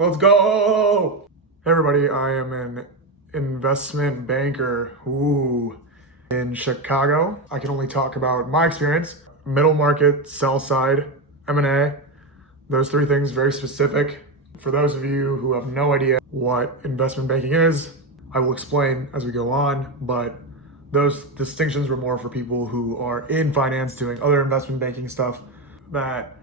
Let's go! Hey everybody, I am an investment banker in Chicago. I can only talk about my experience, middle market, sell side, M&A. Those three things, very specific. For those of you who have no idea what investment banking is, I will explain as we go on, but those distinctions were more for people who are in finance doing other investment banking stuff that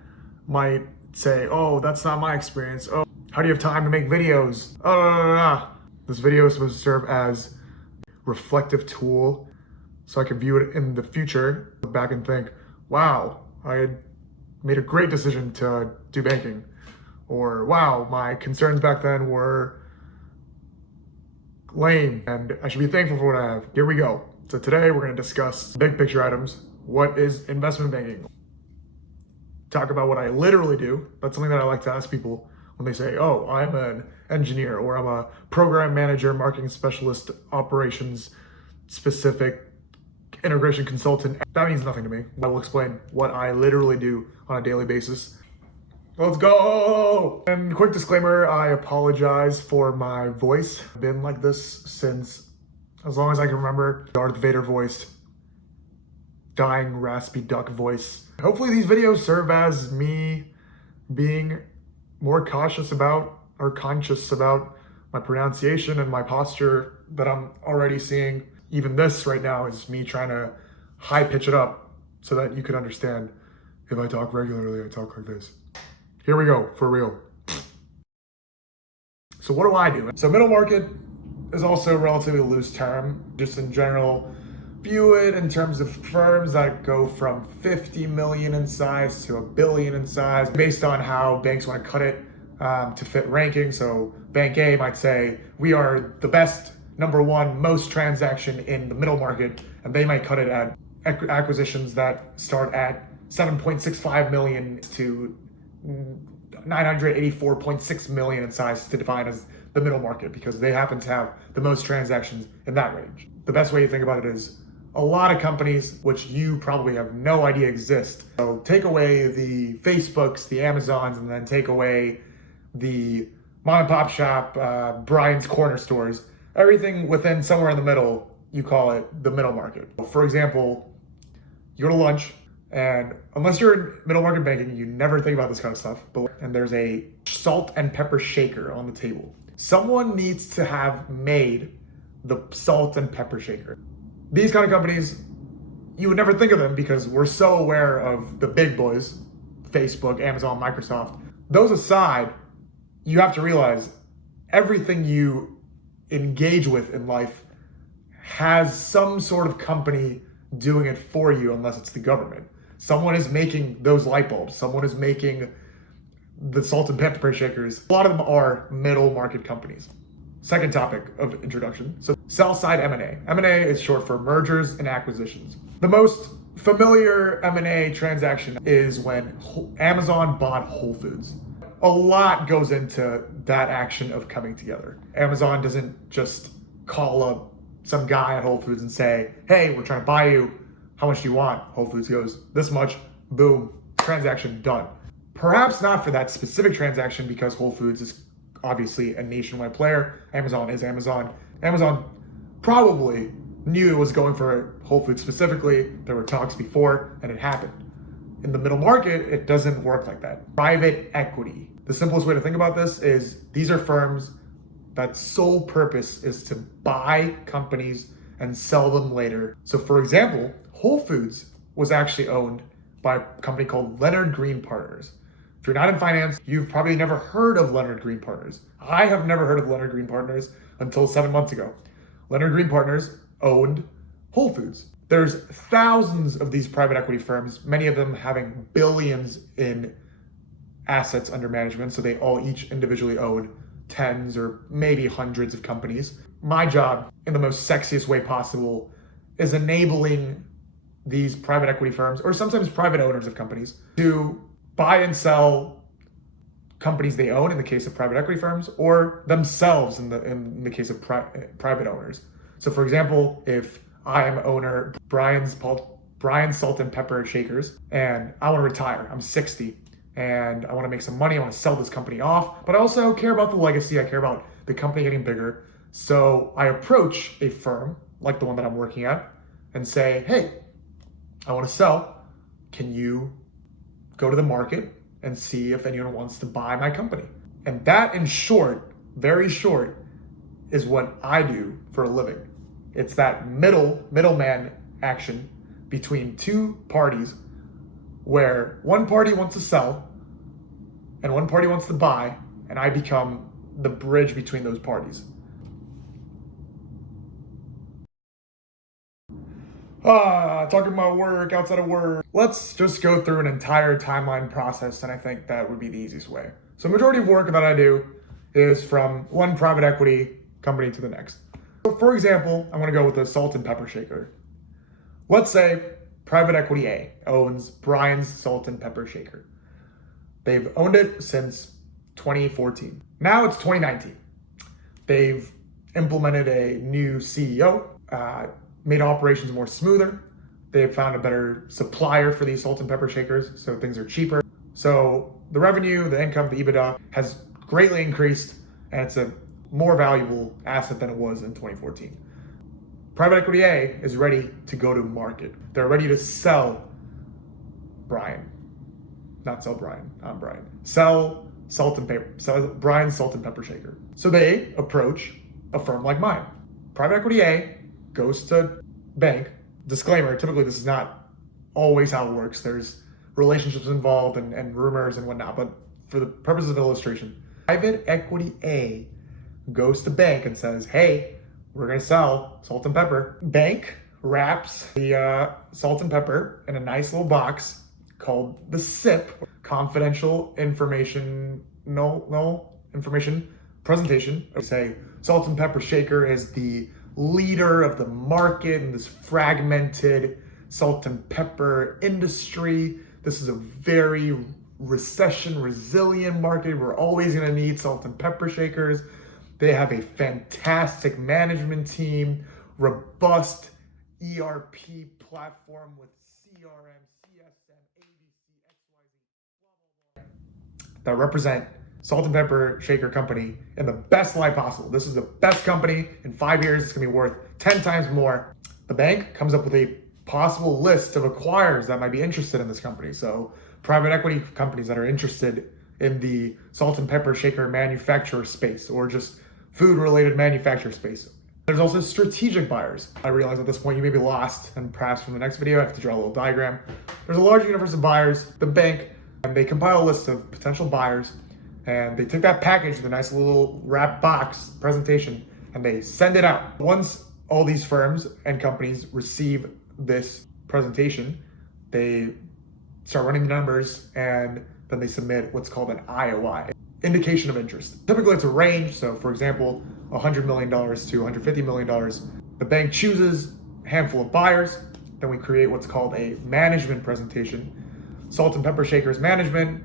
might say, oh, that's not my experience. Oh, how do you have time to make videos? Oh. This video is supposed to serve as a reflective tool so I can view it in the future, look back and think, wow, I had made a great decision to do banking. Or wow, my concerns back then were lame and I should be thankful for what I have. Here we go. So today we're going to discuss big picture items. What is investment banking? Talk about what I literally do. That's something that I like to ask people when they say, oh, I'm an engineer or I'm a program manager, marketing specialist, operations specific, integration consultant. That means nothing to me. I will explain what I literally do on a daily basis. Let's go! And quick disclaimer, I apologize for my voice. I've been like this since as long as I can remember. Darth Vader voice, dying raspy duck voice. Hopefully these videos serve as me being more cautious about or conscious about my pronunciation and my posture that I'm already seeing. Even this right now is me trying to high pitch it up so that you can understand. If I talk regularly, I talk like this. Here we go, for real. So what do I do? So middle market is also a relatively loose term. Just in general, view it in terms of firms that go from 50 million in size to $1 billion in size based on how banks want to cut it to fit ranking. So Bank A might say, we are the best, number one, most transaction in the middle market, and they might cut it at acquisitions that start at 7.65 million to 984.6 million in size to define as the middle market because they happen to have the most transactions in that range. The best way to think about it is a lot of companies, which you probably have no idea exist. So take away the Facebooks, the Amazons, and then take away the mom and pop shop, Brian's corner stores, everything within somewhere in the middle, you call it the middle market. For example, you go to lunch, and unless you're in middle market banking, you never think about this kind of stuff. And there's a salt and pepper shaker on the table. Someone needs to have made the salt and pepper shaker. These kind of companies, you would never think of them because we're so aware of the big boys, Facebook, Amazon, Microsoft. Those aside, you have to realize everything you engage with in life has some sort of company doing it for you unless it's the government. Someone is making those light bulbs. Someone is making the salt and pepper shakers. A lot of them are middle market companies. Second topic of introduction. So sell side M&A. M&A is short for mergers and acquisitions. The most familiar M&A transaction is when Amazon bought Whole Foods. A lot goes into that action of coming together. Amazon doesn't just call up some guy at Whole Foods and say, hey, we're trying to buy you. How much do you want? Whole Foods goes, this much, boom, transaction done. Perhaps not for that specific transaction because Whole Foods is obviously a nationwide player. Amazon is Amazon. Amazon probably knew it was going for Whole Foods specifically. There were talks before and it happened. In the middle market, it doesn't work like that. Private equity. The simplest way to think about this is these are firms that sole purpose is to buy companies and sell them later. So for example, Whole Foods was actually owned by a company called Leonard Green Partners. If you're not in finance, you've probably never heard of Leonard Green Partners. I have never heard of Leonard Green Partners until 7 months ago. Leonard Green Partners owned Whole Foods. There's thousands of these private equity firms, many of them having billions in assets under management. So they all each individually own tens or maybe hundreds of companies. My job, in the most sexiest way possible, is enabling these private equity firms, or sometimes private owners of companies, to buy and sell companies they own in the case of private equity firms, or themselves in the case of private owners. So for example, if I am owner Brian's Salt and Pepper Shakers and I want to retire, I'm 60, and I want to make some money. I want to sell this company off, but I also care about the legacy. I care about the company getting bigger. So I approach a firm like the one that I'm working at and say, hey, I want to sell. Can you go to the market and see if anyone wants to buy my company? And that, in short, very short, is what I do for a living. It's that middleman action between two parties where one party wants to sell and one party wants to buy, and I become the bridge between those parties. Talking about work, outside of work. Let's just go through an entire timeline process, and I think that would be the easiest way. So majority of work that I do is from one private equity company to the next. So for example, I'm gonna go with the salt and pepper shaker. Let's say private equity A owns Brian's salt and pepper shaker. They've owned it since 2014. Now it's 2019. They've implemented a new CEO, made operations more smoother. They've found a better supplier for these salt and pepper shakers, so things are cheaper. So the revenue, the income, the EBITDA has greatly increased, and it's a more valuable asset than it was in 2014. Private equity A is ready to go to market. They're ready to sell Brian. Not sell Brian, I'm Brian. Sell salt and pepper, sell Brian's salt and pepper shaker. So they approach a firm like mine. Private equity A goes to bank. Disclaimer, typically this is not always how it works. There's relationships involved and rumors and whatnot, but for the purposes of illustration, private equity A goes to bank and says, hey, we're gonna sell salt and pepper. Bank wraps the salt and pepper in a nice little box called the SIP, confidential information, no information presentation. We say salt and pepper shaker is the leader of the market in this fragmented salt and pepper industry. This is a very recession resilient market. We're always gonna need salt and pepper shakers. They have a fantastic management team, robust ERP platform with CRM, CSM, ABC, XYZ, that represent Salt and Pepper Shaker Company in the best light possible. This is the best company. In 5 years, it's gonna be worth 10 times more. The bank comes up with a possible list of acquirers that might be interested in this company. So private equity companies that are interested in the salt and pepper shaker manufacturer space, or just food-related manufacturer space. There's also strategic buyers. I realize at this point you may be lost, and perhaps from the next video I have to draw a little diagram. There's a large universe of buyers, the bank, and they compile a list of potential buyers, and they take that package, the nice little wrap box presentation, and they send it out. Once all these firms and companies receive this presentation, they start running the numbers, and then they submit what's called an IOI, indication of interest. Typically it's a range, so for example, $100 million to $150 million. The bank chooses a handful of buyers, then we create what's called a management presentation. Salt and Pepper Shakers management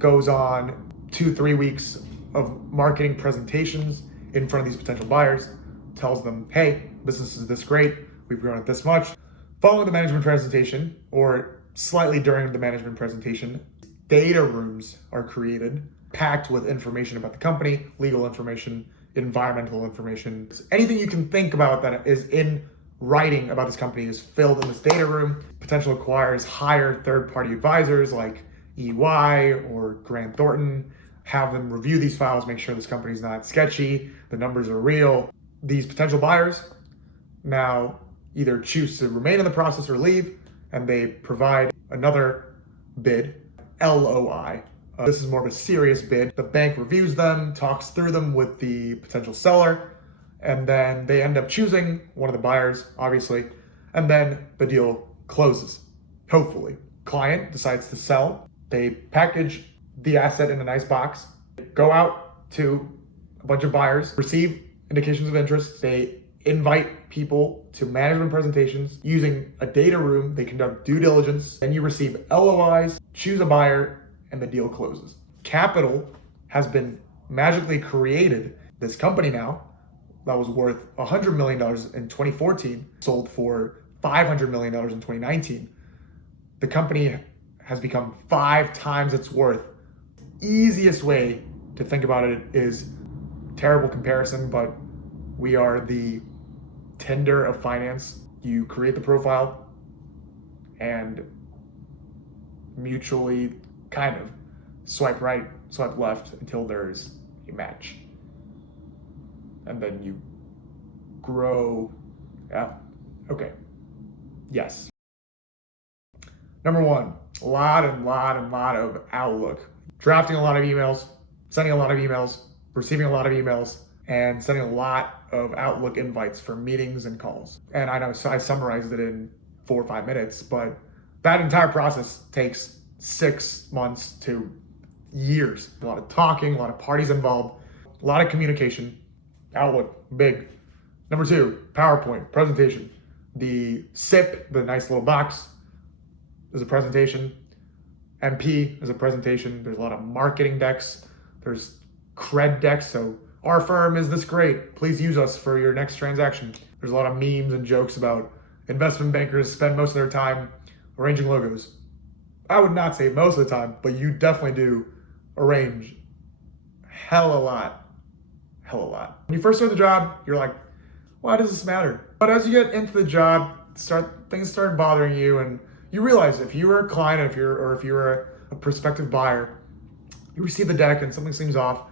goes on 2-3 weeks of marketing presentations in front of these potential buyers, tells them, hey, business is this great, we've grown it this much. Following the management presentation, or slightly during the management presentation, data rooms are created, packed with information about the company, legal information, environmental information. Anything you can think about that is in writing about this company is filled in this data room. Potential acquirers hire third-party advisors like EY or Grant Thornton, have them review these files, make sure this company's not sketchy, the numbers are real. These potential buyers now either choose to remain in the process or leave, and they provide another bid, LOI. This is more of a serious bid. The bank reviews them, talks through them with the potential seller, and then they end up choosing one of the buyers, obviously, and then the deal closes, hopefully. Client decides to sell. They package the asset in a nice box, go out to a bunch of buyers, receive indications of interest. They invite people to management presentations using a data room. They conduct due diligence. Then you receive LOIs, choose a buyer, and the deal closes. Capital has been magically created. This company now that was worth $100 million in 2014 sold for $500 million in 2019. The company has become 5 times its worth. Easiest way to think about it is terrible comparison, but we are the Tinder of finance. You create the profile and mutually kind of swipe right, swipe left until there's a match. And then you grow. Yeah. Okay. Yes. Number 1, a lot of Outlook. Drafting a lot of emails, sending a lot of emails, receiving a lot of emails, and sending a lot of Outlook invites for meetings and calls. And I know I summarized it in 4 or 5 minutes, but that entire process takes 6 months to years. A lot of talking, a lot of parties involved, a lot of communication. Outlook, big. Number 2, PowerPoint, presentation. The SIP, the nice little box, is a presentation. MP is a presentation. There's a lot of marketing decks. There's cred decks. So our firm is this great. Please use us for your next transaction. There's a lot of memes and jokes about investment bankers spend most of their time arranging logos. I would not say most of the time, but you definitely do arrange hell a lot. When you first start the job, you're like, why does this matter? But as you get into the job, things start bothering you, and you realize if you were a client, if you're a prospective buyer, you receive the deck and something seems off,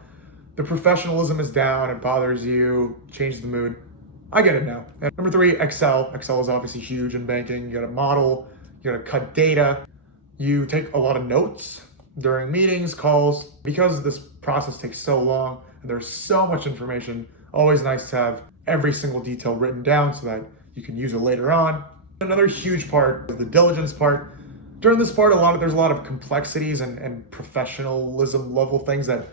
the professionalism is down, it bothers you, changes the mood. I get it now. And number 3, Excel. Excel is obviously huge in banking. You gotta model, you gotta cut data. You take a lot of notes during meetings, calls. Because this process takes so long and there's so much information, always nice to have every single detail written down so that you can use it later on. Another huge part is the diligence part. During this part, there's a lot of complexities and professionalism level things that,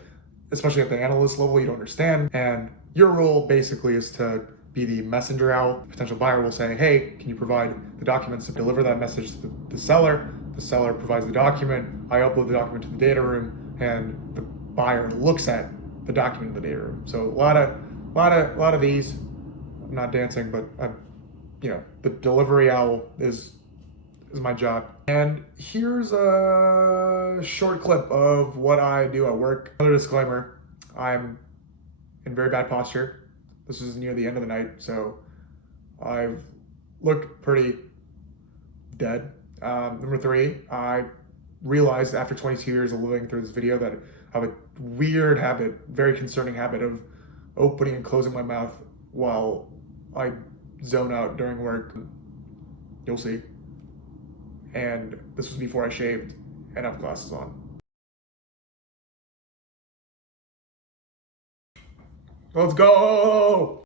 especially at the analyst level, you don't understand. And your role basically is to be the messenger out. The potential buyer will say, hey, can you provide the documents to deliver that message to the seller? The seller provides the document. I upload the document to the data room, and the buyer looks at the document in the data room. So a lot of these. I'm not dancing, but the delivery owl is my job. And here's a short clip of what I do at work. Another disclaimer, I'm in very bad posture. This is near the end of the night, so I've looked pretty dead. Number 3, I realized after 22 years of living through this video that I have a weird habit, very concerning habit of opening and closing my mouth while I zone out during work. You'll see. And this was before I shaved and have glasses on. Let's go!